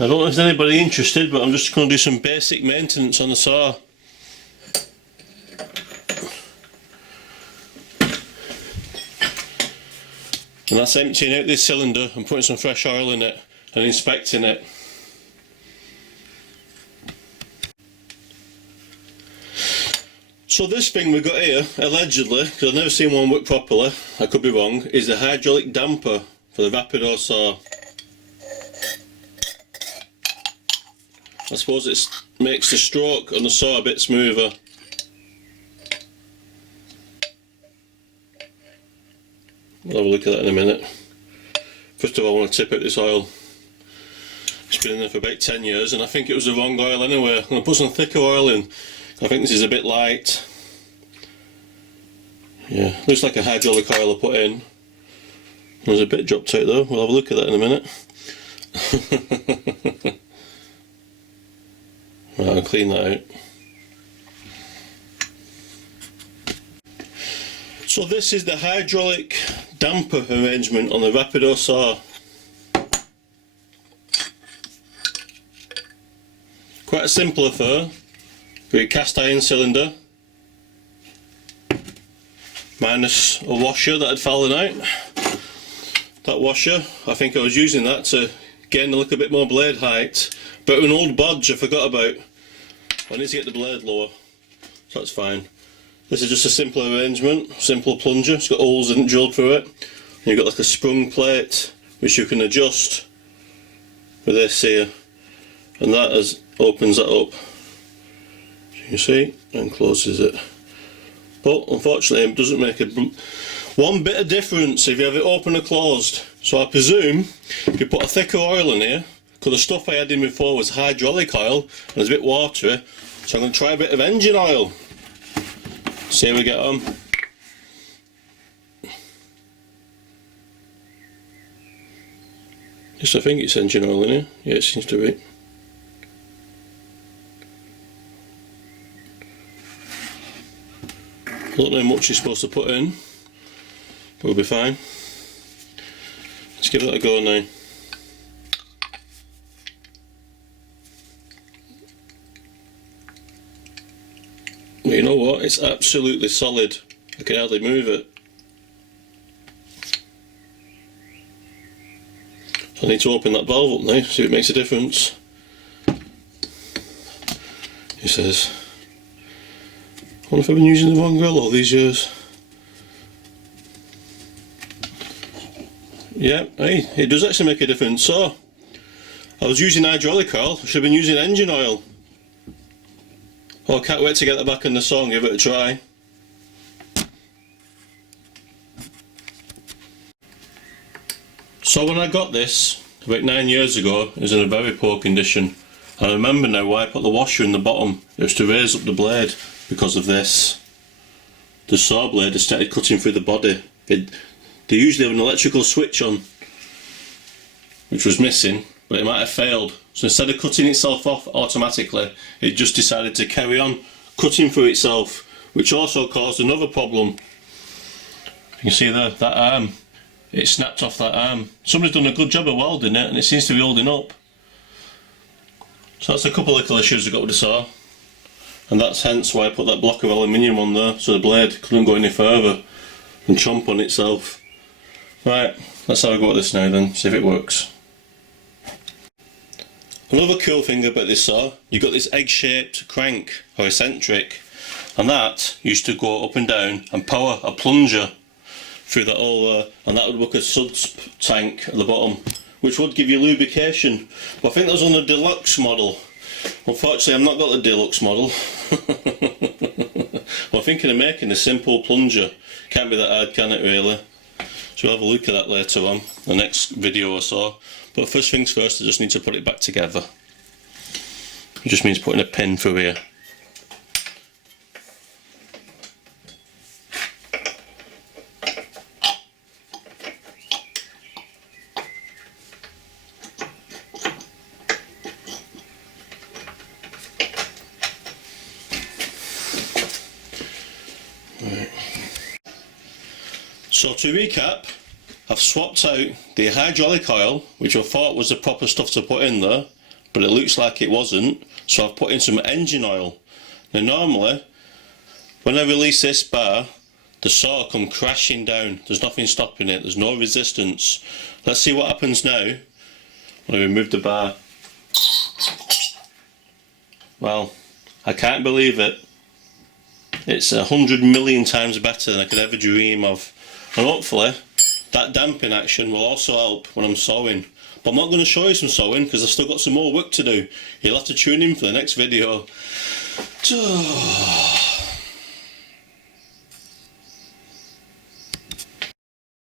I don't know if there's anybody interested, but I'm just going to do some basic maintenance on the saw. And that's emptying out this cylinder and putting some fresh oil in it and inspecting it. So this thing we've got here, allegedly, because I've never seen one work properly, I could be wrong, is the hydraulic damper for the Rapidor-saw. I suppose it makes the stroke on the saw a bit smoother. We'll have a look at that in a minute. First of all, I want to tip out this oil. It's been in there for about 10 years and I think it was the wrong oil anyway. I'm going to put some thicker oil in. I think this is a bit light. Yeah, looks like a hydraulic oil I put in. There's a bit dropped out though, we'll have a look at that in a minute. Right, I'll clean that out. So this is the hydraulic damper arrangement on the Rapidor-saw. Quite a simple affair. Got a cast iron cylinder, minus a washer that had fallen out. That washer, I think I was using that to gain a little bit more blade height, but an old bodge I forgot about. I need to get the blade lower, so that's fine. This is just a simple arrangement, simple plunger. It's got holes in it drilled through it. And you've got like a sprung plate which you can adjust with this here, and that opens that up. You see, and closes it. But unfortunately it doesn't make one bit of difference if you have it open or closed. So I presume if you put a thicker oil in here, because the stuff I had in before was hydraulic oil and it's a bit watery, so I'm going to try a bit of engine oil. See how we get on. Just I think it's engine oil in here. Yeah, it seems to be. I don't know how much you're supposed to put in, but we'll be fine. Let's give that a go now. But you know what, it's absolutely solid. I can hardly move it. So I need to open that valve up now, see if it makes a difference. He says, I wonder if I've been using the wrong grill all these years. Yeah, hey, it does actually make a difference. So, I was using hydraulic oil, I should have been using engine oil. Oh, I can't wait to get that back in the saw and give it a try. So when I got this, about 9 years ago, it was in a very poor condition. I remember now why I put the washer in the bottom. It was to raise up the blade because of this. The saw blade has started cutting through the body. They usually have an electrical switch on, which was missing, but it might have failed. So instead of cutting itself off automatically, it just decided to carry on cutting through itself, which also caused another problem. You can see there, that arm, it snapped off that arm. Somebody's done a good job of welding it and it seems to be holding up. So that's a couple of little issues I got with the saw, and that's hence why I put that block of aluminium on there, so the blade couldn't go any further and chomp on itself. Right, let's have a go at this now then, see if it works. Another cool thing about this saw, you've got this egg-shaped crank, or eccentric, and that used to go up and down and power a plunger through that hole there, and that would work as suds tank at the bottom, which would give you lubrication. But I think that was on the deluxe model. Unfortunately I've not got the deluxe model. Well, I'm thinking of making a simple plunger. Can't be that hard, can it really? So we'll have a look at that later on, the next video or so. But first things first, I just need to put it back together. It just means putting a pin through here. Right. So to recap, I've swapped out the hydraulic oil, which I thought was the proper stuff to put in there, but it looks like it wasn't, so I've put in some engine oil. Now normally, when I release this bar, the saw will come crashing down. There's nothing stopping it, there's no resistance. Let's see what happens now when I remove the bar. Well, I can't believe it. It's 100 million times better than I could ever dream of. And hopefully, that damping action will also help when I'm sawing. But I'm not going to show you some sawing because I've still got some more work to do. You'll have to tune in for the next video.